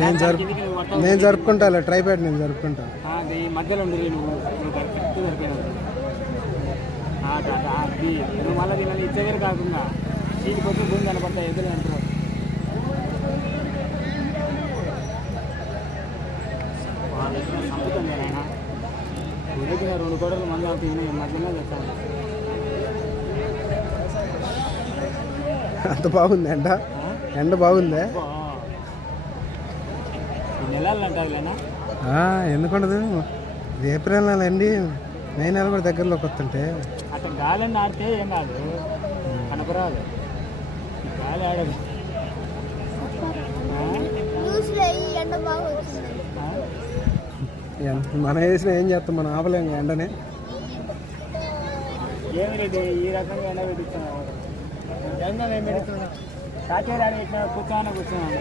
నేను జరుపు. నేను జరుపుకుంటాలే ట్రైప్యాడ్ నేను జరుపుకుంటాను రెండు కోటలు మంది అవుతుంది మధ్యలో తెచ్చాను అంత బాగుంది ఎండ. ఎండ బాగుందే ఈ నెలలు అంటారులేనా ఆ, ఎందుకుండదు? ఏప్రిల్ నెల అండి. మే నెల కూడా దగ్గరలోకి వస్తుంటే అక్కడ గాలి ఆడితే ఏం కాదు. కనపరాదు. గాలి ఆడదు. ఎండ మనం వేసిన ఏం చేస్తాం? మనం ఆపలేం కదా ఎండని. ఏమి రెడ్డి ఈ రకంగా ఎండ పెడుతున్నా. కాకేరు ఆడి పెట్టిన కూర్చోని కూర్చున్నాను.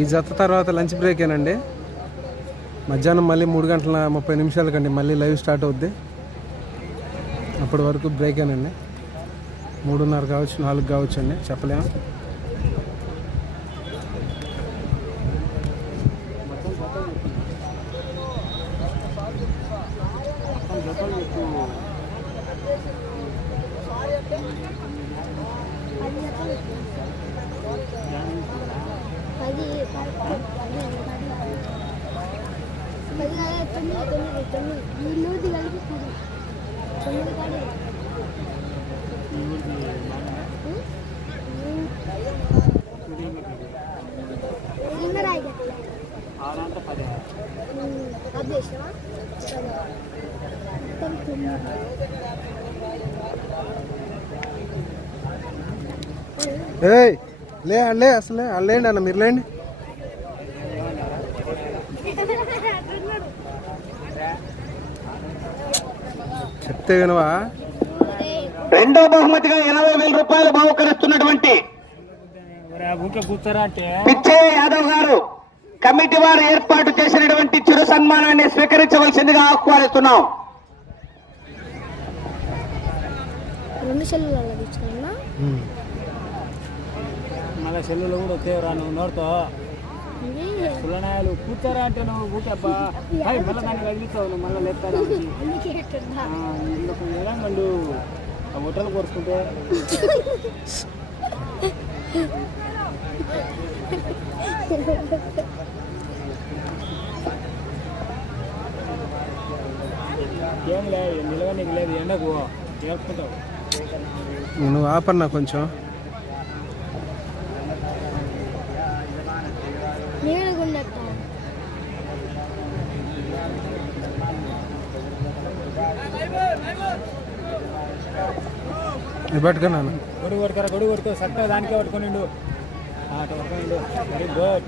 ఈ జత తర్వాత లంచ్ బ్రేకేనండి మధ్యాహ్నం మళ్ళీ మూడు గంటల ముప్పై నిమిషాలకండి మళ్ళీ లైవ్ స్టార్ట్ అవుద్ది. అప్పటి వరకు బ్రేకేనండి మూడున్నర కావచ్చు నాలుగు కావచ్చు అండి చెప్పలేము. ఏయ్ లే లే అసలే లేండి అన్న మీరు లేండి. చెప్తే వినవా? రెండో బహుమతిగా ఎనభై వేల రూపాయలు బహుకరిస్తున్నటువంటి పిచ్చయ్య యాదవ్ గారు కమిటీ వారు ఏర్పాటు చేసినటువంటి చిరు సన్మానాన్ని స్వీకరించవలసిందిగా ఆహ్వానిస్తున్నాం. రెండు. మళ్ళీ సెల్లులో కూడా వచ్చేవరా నువ్వు నోరుతో. పుల్లనాయాలు కూర్చోరా అంటే నువ్వు హాయ్ మళ్ళీ దాన్ని కదిలిస్తావు నువ్వు మళ్ళీ లేపుతారా ఇందుకు ఎలా మండు? ఆ హోటల్ కోరుకుంటే. ఏం లేదు నిలవ నీకు లేదు ఎండకు ఏర్పుకుంటావు నువ్వు ఆపన్నా కొంచెం. ఇది పట్టుకున్నా గొడుగు కొడుకరా గొడుగు కొడుకో. చక్కగా దానికే పట్టుకునిండు. అటు పట్టుకునిండు. వెరీ గుడ్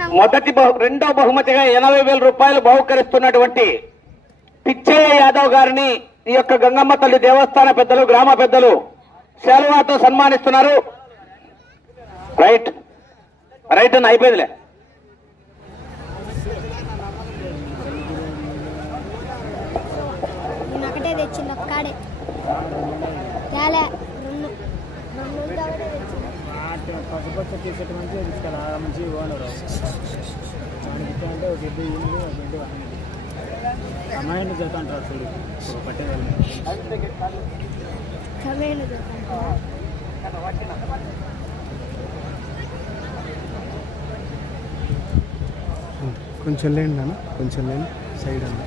నాకు మొదటి బహు రెండో బహుమతిగా ఎనభై వేల రూపాయలు బహుకరిస్తున్నటువంటి పిచ్చయ్య యాదవ్ గారిని ఈ యొక్క గంగమ్మ తల్లి దేవస్థాన పెద్దలు గ్రామ పెద్దలు శాలువాతో సన్మానిస్తున్నారు. రైట్. రైట్ అని అయిపోయిందిలే. ఒకటే తెచ్చింది ఒక్కడే. రాలే పసుపచ్చ మంచిగా తీసుకెళ్ళా మంచి ఓనరు అంటే ఒక ఎద్దు ఈయనది ఒక ఎద్దు ఆయనది జత అంటారు చూడు ఇప్పుడు పట్టేదాన్ని కమేను కొంచెం లేండి అన్న కొంచెం లేండి. సైడ్ అన్న.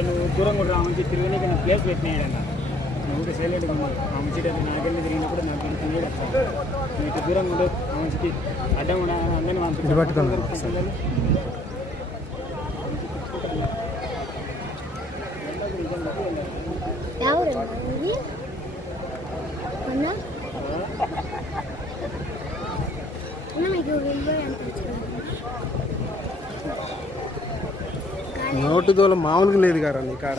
నువ్వు దూరం కూడా ఆ మంచి తిరిగి ప్లేస్ పెట్టినాడు అన్న నువ్వు సైలెంట్గా ఉన్నావు ఆ మంచి నాకెళ్ళి తిరిగినప్పుడు నాకు వెళ్ళి తిరిగి నువ్వు ఇటు దూరం ఉండు. ఆ మంచికి అడ్డం కూడా అందరినీ ఇది ఒకసారి. వచ్చింది నోటు దూల మామూలుగా లేదు కదా నీ కాడ?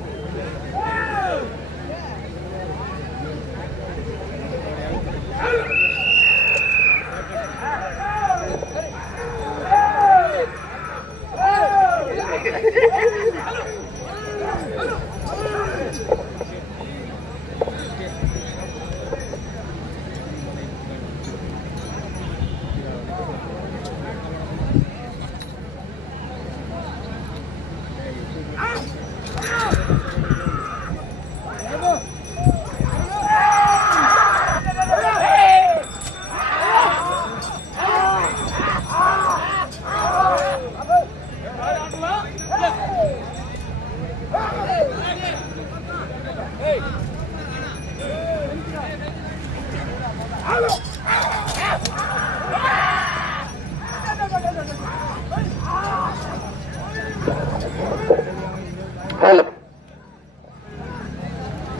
హలో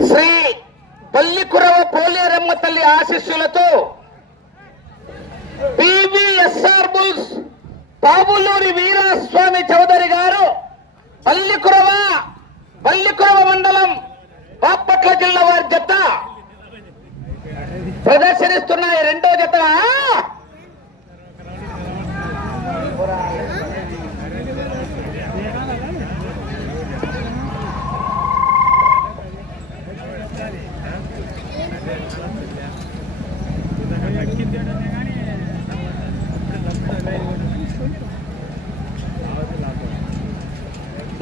శ్రీ పల్లికురవ పోలేరమ్మ తల్లి ఆశీస్సులతో పివిఎస్ఆర్ బుల్స్ పావులూరి వీరస్వామి చౌదరి గారు పల్లికురవ పల్లికురవ మండలం బాపట్ల జిల్లా వారి జత ప్రదర్శనిస్తున్నాయి రెండో జత.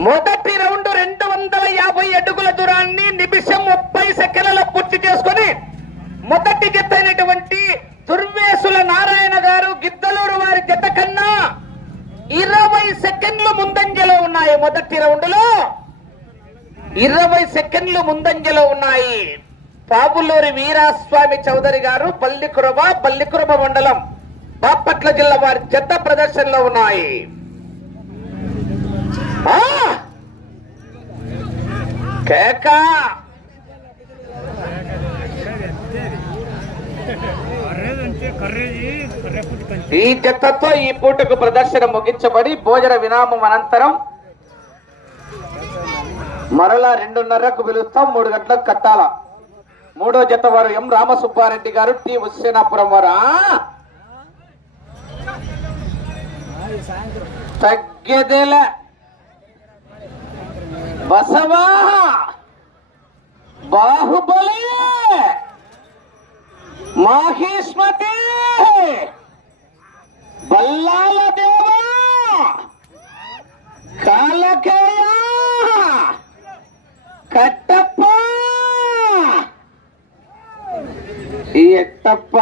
మొదటి రౌండ్ వందల యాభై అడుగుల దూరాన్ని నిమిషం ముప్పై సెకండ్లలో పూర్తి చేసుకుని మొదటి జత దుర్వేసుల నారాయణ గారు గిద్దలూరు వారి జత కన్నా ఇరవై సెకండ్లు ముందంజలో ఉన్నాయి మొదటి రౌండ్లో ఇరవై సెకండ్లు ముందంజలో ఉన్నాయి. పాపులూరి వీరాస్వామి చౌదరి గారు పల్లికురబ పల్లికురబ మండలం బాపట్ల జిల్లా వారి జత ప్రదర్శనలో ఉన్నాయి. ఆ! కేక. ఈ చెత్తతో ఈ పూటకు ప్రదర్శన ముగించబడి భోజన విరామం అనంతరం మరలా రెండున్నరకు పిలుస్తాం మూడు గంటలకు కట్టాల. మూడో జత వారు ఎం. రామసుబ్బారెడ్డి గారు టి. హుస్సేనాపురం వారా? ఆ! తగ్గేదేలే. బసవా బాహుబలి మాహిష్మతి బల్లాల దేవా కాలకేయ కట్టప్ప ఈ ఎట్టప్ప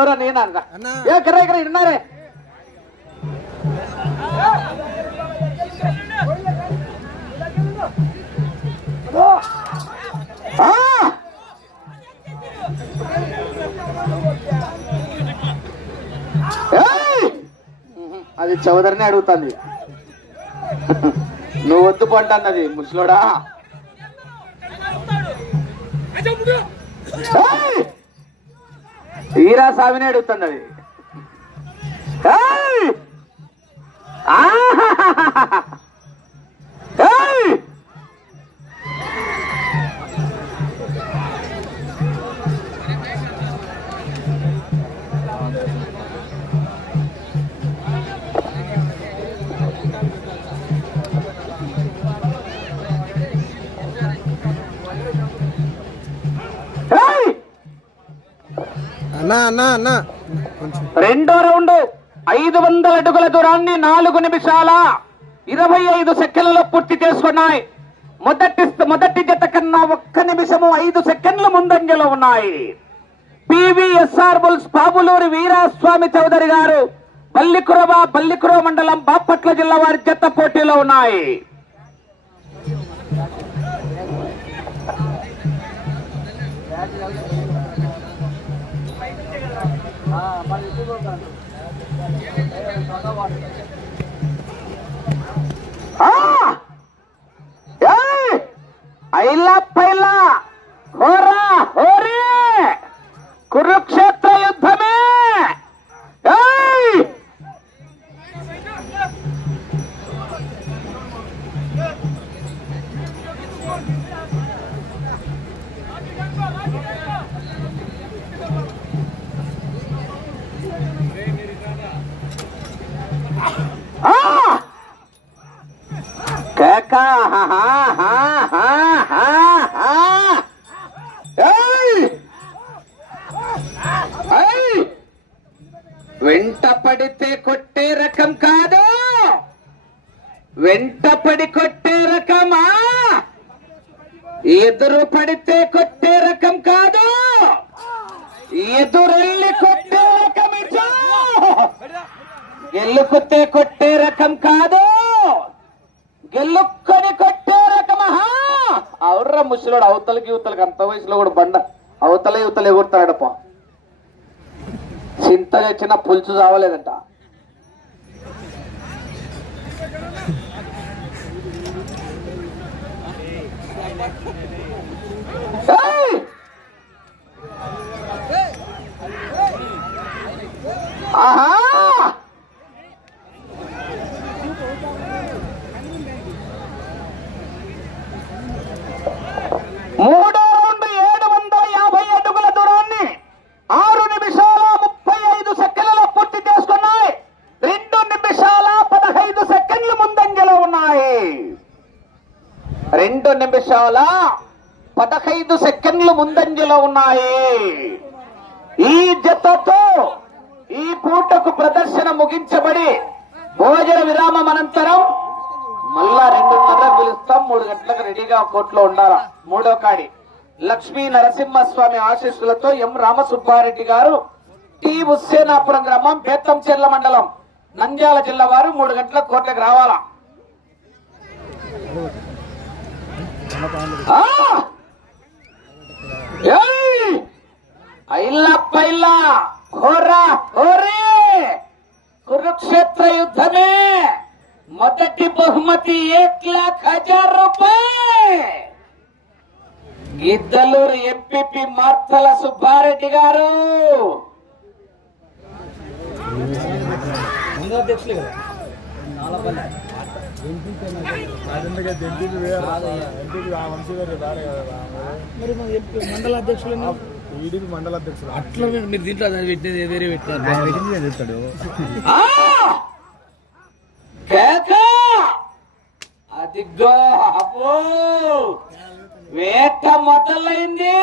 ఎవరో నేనా అన్నా. ఏ ఇక్కడ! అది చౌదరిని అడుగుతుంది. నువ్వు వద్దు పంటన్నది ముసలోడా ఏయ్! తీరా సామిని అడుగుతుంది అది ఆహా రెండో రౌండ్ ఐదు వందల అడుగుల దూరాన్ని నాలుగు నిమిషాల ఇరవై ఐదు సెకండ్లలో పూర్తి చేసుకున్నాయి. మొదటి మొదటి జత కన్నా ఒక్క నిమిషము ఐదు సెకండ్లు ముందంజలో ఉన్నాయి. పివిఎస్ఆర్ బుల్స్ బాబులూరి వీరాస్వామి చౌదరి గారు బల్లికురవ బల్లికురవ మండలం బాపట్ల జిల్లా వారి జత పోటీలో ఉన్నాయి. ఐలా పైలా! హోరా హోరే! కురుక్షేత్ర యుద్ధమే! కేక చింతలు యువతలు ఎగురుతాడప్ప చింతలు వచ్చిన పులుసు చావలేదంట Hey! ఆహా మూడో రౌండ్ ఏడు వందల యాభై అడుగుల దూరాన్ని ఆరు నిమిషాల ముప్పై ఐదు సెకండ్లలో పూర్తి చేసుకున్నాయి రెండు నిమిషాల పదహైదు సెకండ్లు ముందంజలో ఉన్నాయి రెండు నిమిషాల పదహైదు సెకండ్లు ముందంజలో ఉన్నాయి. ఈ జతతో ఈ పూటకు ప్రదర్శన ముగించబడి భోజన విరామం అనంతరం మళ్ళా రెండున్నర పిలుస్తాం. మూడు గంటలకు రెడీగా కోర్టులో ఉండాలా? మూడో కాడి. లక్ష్మీ నరసింహస్వామి ఆశీస్సులతో ఎం రామసుబ్బారెడ్డి గారు టి హుస్సేనాపురం గ్రామం బేత్తంచెర్ల మండలం నంద్యాల జిల్లా వారు మూడు గంటలకు కోర్టుకు రావాలా? ఆ! ఐల్లా పైల్లా హోరా హోరే! కురుక్షేత్ర యుద్ధమే! మొదటి బహుమతి ఏక్ లాక్ హజార్ రూపాయ్! గిద్దలూరు ఎంపీపీ మార్తల సుబ్బారెడ్డి గారు! అధ్యక్షులు మరి మన ఎంపీ మండల అధ్యక్షులు టీడీపీ మండల అధ్యక్షులు. అట్లా మీరు దీంట్లో అది పెట్టినది వేరే అదిగో అబ్బో వేట మొదలైంది.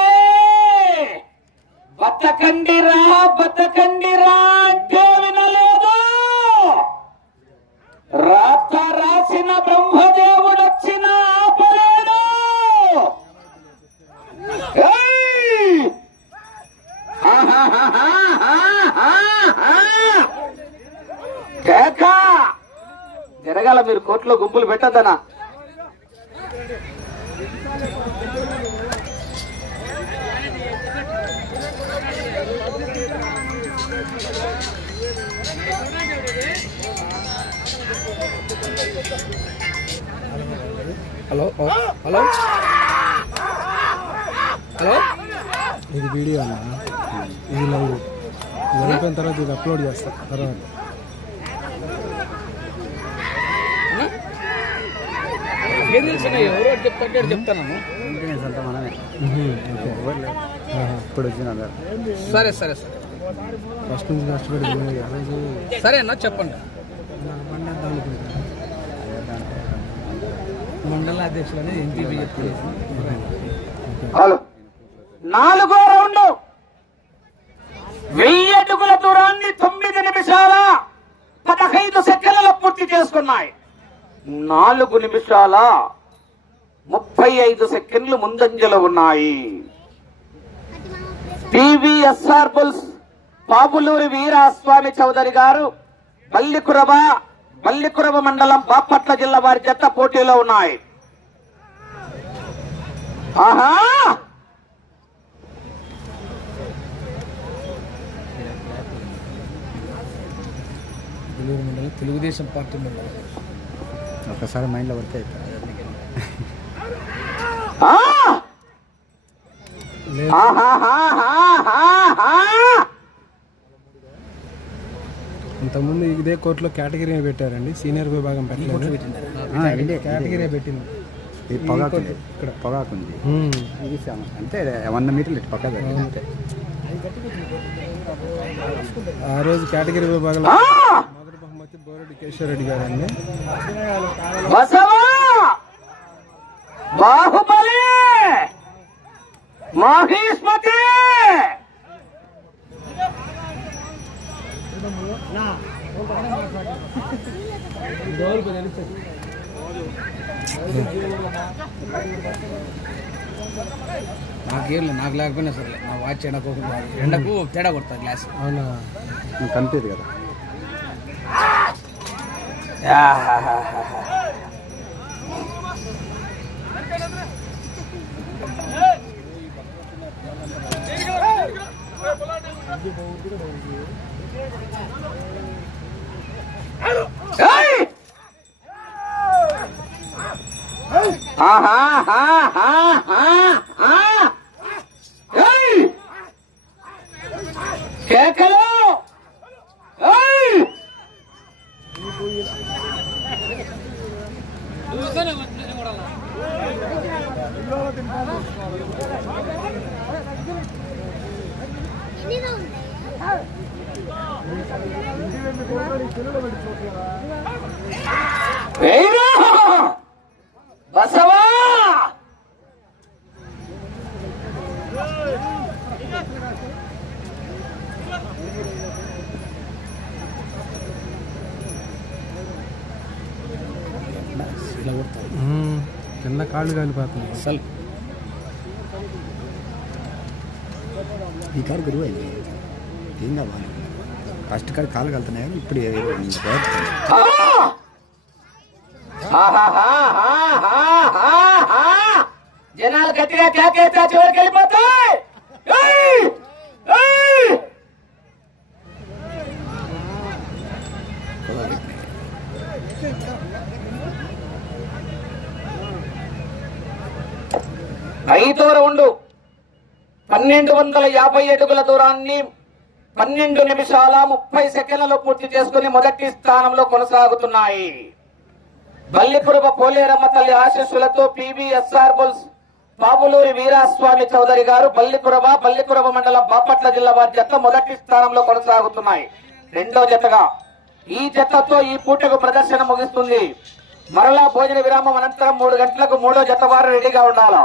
బతకండిరా బతకండిరా అంటే కోర్టులో గుంపులు పెట్టద్దనా? Hello hello? హలో? ఇది వీడియో అన్న ఇది లైవ్ ఇది అయిపోయిన తర్వాత ఇది అప్లోడ్ చేస్తా. తర్వాత. ఏం తెలుసు ఎవరో చెప్తాంటే చెప్తాను ఇప్పుడు వచ్చిన సరే సరే సరే. ఫస్ట్ నుంచి కష్టపడి సరే అన్న చెప్పండి. మండల అధ్యక్షులు అనేది ఎంపీపీ నాలుగో రౌండ్. వెయ్యి అడుగుల దూరాన్ని తొమ్మిది నిమిషాల పదహైదు సెకండ్లలో పూర్తి చేసుకున్నాయి. నాలుగు నిమిషాల ముప్పై ఐదు సెకండ్లు ముందంజలో ఉన్నాయి. టీవీఎస్ఆర్ బుల్స్ పాపులూరి వీరాస్వామి చౌదరి గారు బల్లికురవ బల్లికురవ మండలం బాపట్ల జిల్లా వారి జత పోటీలో ఉన్నాయి. ఆహా! తెలుగుదేశం పార్టీ మండలం. ఒక్కసారి మైండ్లో! లేదు. ఆహాహాహాహాహా! ఇంతకుముందు ఇదే కోర్టులో కేటగిరీ పెట్టారండి. సీనియర్ విభాగం పెట్టలేదు. కేటగిరీ పెట్టింది. ఈ పొగాకు ఇక్కడ. పొగాకు ఉంది. ఇది అంటే వంద మీటర్లు ఇటు పక్క ఆ రోజు కేటగిరీ విభాగంలో బాహుబలి! మహిష్మతి! నాకేం నాకు లేకపోయినా సరే నా వాచ్ ఎండకోకుండా ఎండకు తేడా కొడతా గ్లాస్. అవునా? కనిపించదు కదా. ఏయ్! ఆహాహాహాహాహా! ఏయ్! కేకలు ఏయ్! ఎన్ని ఉంటాయి వేయరు! బసవా. కింద కాళ్ళు కాలిపోతుంది అసలు ఈ కారు గురువు ఏం కావాలి ఫస్ట్ కారు కాలు కలుతున్నాయి ఇప్పుడు జనాలు గట్టిగా కేకేస్తా చివరికి వెళ్ళిపోతాయి ఏయ్! ఏయ్! ఐదో రౌండ్ పన్నెండు వందల యాభై అడుగుల దూరాన్ని పన్నెండు నిమిషాల ముప్పై సెకండ్లలో పూర్తి చేసుకుని మొదటి స్థానంలో కొనసాగుతున్నాయి. బల్లిపురవ పోలేరమ్మ తల్లి ఆశీస్సులతో పివిఎస్ఆర్ బుల్స్ బాబులూరి వీరాస్వామి చౌదరి గారు బల్లిపురవ బల్లిపురవ మండలం బాపట్ల జిల్లా వారి జత మొదటి స్థానంలో కొనసాగుతున్నాయి. రెండో జతగా ఈ జతతో ఈ పూటకు ప్రదర్శన ముగిస్తుంది. మరలా భోజన విరామం అనంతరం మూడు గంటలకు మూడో జత వారు రెడీగా ఉండాలి?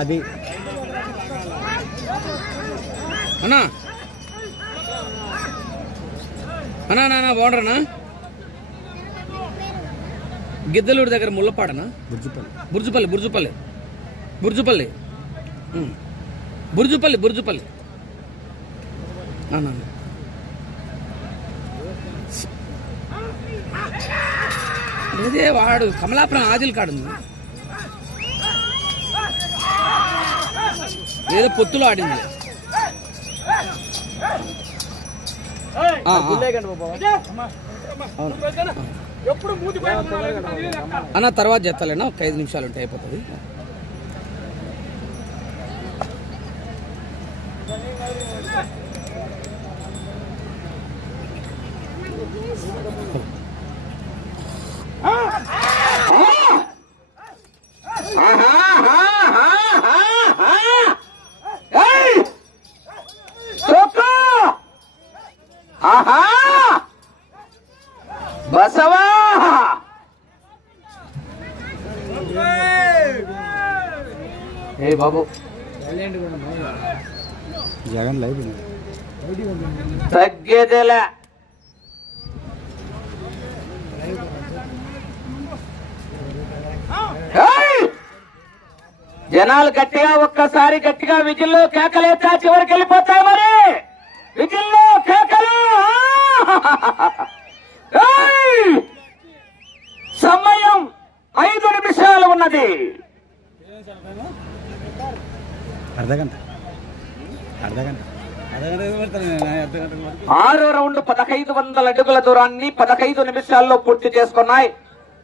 అది. అన్నా. అన్నా నాన్న బాగుండరనా గిద్దలూరు దగ్గర ముల్లపాడనా బుజ్జిపల్లి బుర్జుపల్లి బుర్జుపల్లి. బుర్జుపల్లి. ఉమ్. బుర్జుపల్లి బుర్జుపల్లి. అన్నా. లేదే వాడు కమలాపురం ఆదిల్ కాడు. ఏదో పొత్తులో ఆడింది. అన్న తర్వాత చేస్తాలేనా ఒక ఐదు నిమిషాలు ఉంటే అయిపోతుంది ఏయ్! సోకు! ఆహా బసవా ఏ బాబు. జగన్ లైవ్ తగ్గేదేలే! జనాలు గట్టిగా ఒక్కసారి గట్టిగా విజిల్లో కేకలేస్తా చివరికి వెళ్ళిపోతాయి మరి. విజిల్లో కేకలు! సమయం ఐదు నిమిషాలు ఉన్నది. ఆరో రౌండ్ పదహైదు వందల అడుగుల దూరాన్ని పదహైదు నిమిషాల్లో పూర్తి చేసుకున్నాయి.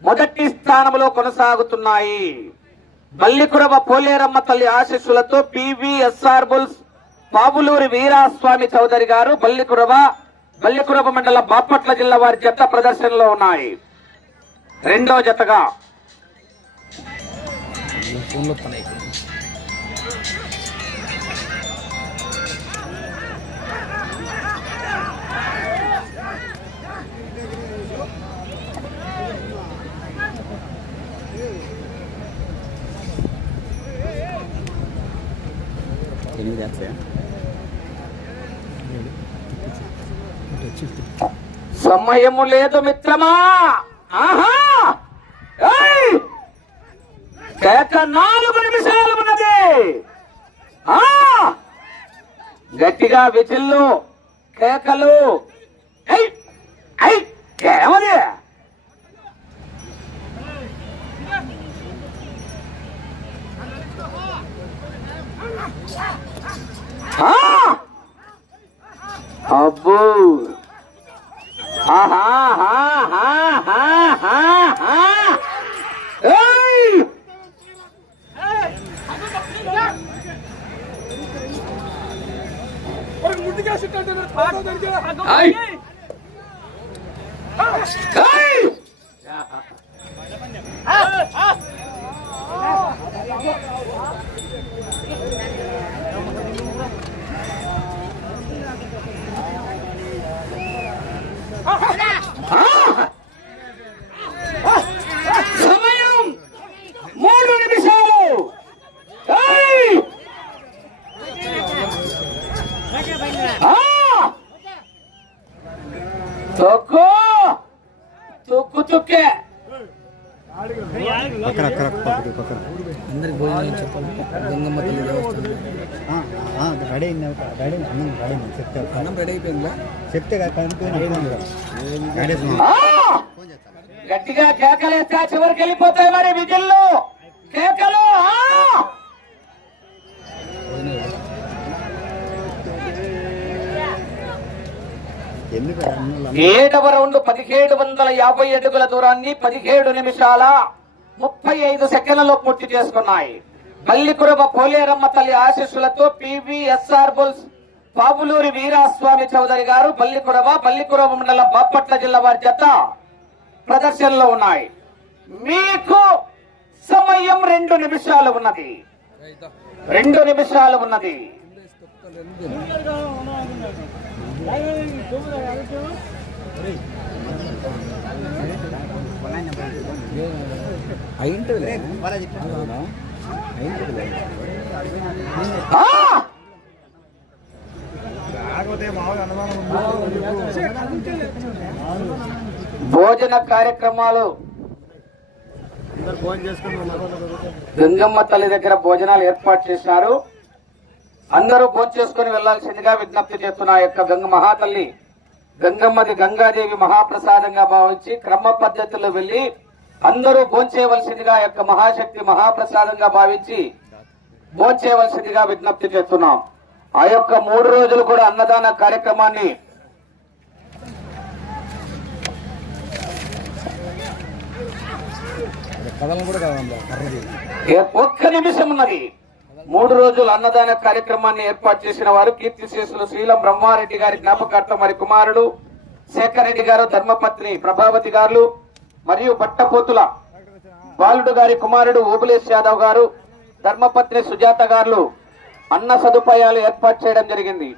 మొదటి స్థానంలో కొనసాగుతున్నాయి. బల్లికురవ పోలేరమ్మ తల్లి ఆశీస్సులతో పివిఎస్ఆర్ బుల్స్ పావులూరి వీరాస్వామి చౌదరి గారు బల్లికురవ బల్లికురవ మండల బాపట్ల జిల్లా వారి జత ప్రదర్శనలో ఉన్నాయి. రెండో జతగా. ఎనిమిది యాప్సే సమయము లేదు మిత్రమా. ఆహా! ఏయ్! నాలుగు నిమిషాలు ఉన్నది. గట్టిగా విజిల్లు కేకలు. ఏయ్! అబ్బో. ఆహా హా హా హా హా హా ఏయ్! ఏయ్! ఏయ్! సమయం మూడు నిమిషాలు ఏయ్! ఆ! తొక్కు తొక్కు తొక్కే పక్కన అక్కడ పక్కన పక్కన అందరికి భోజనం చెప్పాలి గంగమ్మ తల్లి దేవస్థానం రెడీ అయింది ఒక రెడీ అన్నం రెడీ అయింది చెప్తే. అన్నం రెడీ అయిపోయిందా చెప్తే! గట్టిగా కేకలేస్తా చివరికి వెళ్ళిపోతాయి మరి విజిల్లు కేకలు ఏడవ రౌండ్ పదిహేడు వందల యాభై అడుగుల దూరాన్ని పదిహేడు నిమిషాల ముప్పై ఐదు సెకండ్లలో పూర్తి చేసుకున్నాయి. మల్లికురవ పోలేరమ్మ తల్లి ఆశీస్సులతో పివిఎస్ఆర్ బుల్స్ పాపులూరి వీరాస్వామి చౌదరి గారు బల్లికురవ బల్లికురవ మండలం బాపట్ల జిల్లా వారి జత ప్రదర్శనలో ఉన్నాయి. మీకు సమయం రెండు నిమిషాలు ఉన్నది. రెండు నిమిషాలు ఉన్నది. అయింటది! భోజన కార్యక్రమాలు. గంగమ్మ తల్లి దగ్గర భోజనాలు ఏర్పాటు చేశారు. అందరూ భోజనం చేసుకుని వెళ్ళాల్సిందిగా విజ్ఞప్తి చేస్తున్న యొక్క గంగ మహాతల్లి గంగమ్మది గంగాదేవి మహాప్రసాదంగా భావించి క్రమ పద్ధతిలో వెళ్ళి అందరూ భోంచేయవలసిందిగా యొక్క మహాశక్తి మహాప్రసాదంగా భావించి భోంచేయవలసిందిగా విజ్ఞప్తి చేస్తున్నాం. ఆ యొక్క మూడు రోజులు కూడా అన్నదాన కార్యక్రమాన్ని ఒక్క నిమిషం ఉన్నది. మూడు రోజులు అన్నదాన కార్యక్రమాన్ని ఏర్పాటు చేసిన వారు కీర్తిశేషులు శ్రీలం బ్రహ్మారెడ్డి గారి జ్ఞాపకార్థం మరి కుమారుడు శేఖర్ రెడ్డి గారు ధర్మపత్ని ప్రభావతి గారు మరియు బట్టపోతుల బాలుడు గారి కుమారుడు ఓబులేష్ యాదవ్ గారు ధర్మపత్ని సుజాత గారు అన్న సదుపాయాలు ఏర్పాటు చేయడం జరిగింది.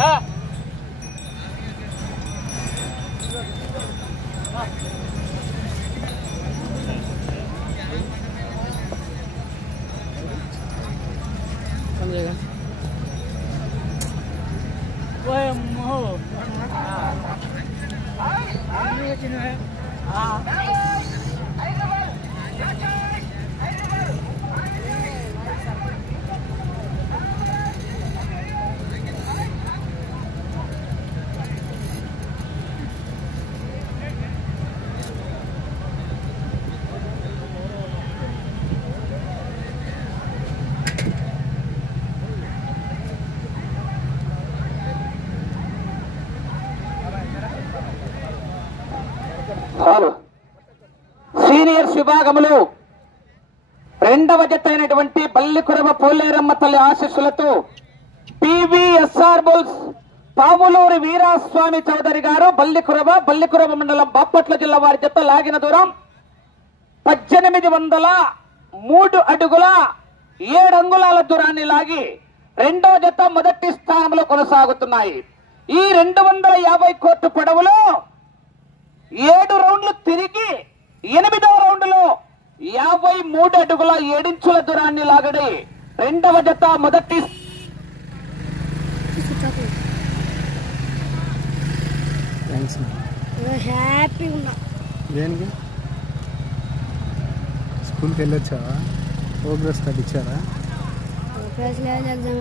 哎 సీనియర్స్ విభాగములు రెండవ జత అయినటువంటి బల్లికురవ పోలేరమ్మ తల్లి ఆశీస్సులతో పివిఎస్ఆర్ బుల్స్ పాములూరి వీరాస్వామి చౌదరి గారు బల్లికురవ బల్లికురవ మండలం బాపట్ల జిల్లా వారి జత లాగిన దూరం పద్దెనిమిది వందల మూడు అడుగుల ఏడు అంగుళాల దూరాన్ని లాగి రెండో జత మొదటి స్థానంలో కొనసాగుతున్నాయి. ఈ రెండు వందల యాభై కోట్ల పొడవులో ఏడు రౌండ్లు తిరిగి ఎనిమిదవ రౌండ్లో యాభై మూడు అడుగుల ఏడించుల దూరాన్ని లాగడి రెండవ జత మొదటి థ్యాంక్స్ హ్యాపీగా ఉన్నా. దేనికి? స్కూల్కి వెళ్ళొచ్చావా? ప్రోగ్రెస్ ఇచ్చారా? Price level exam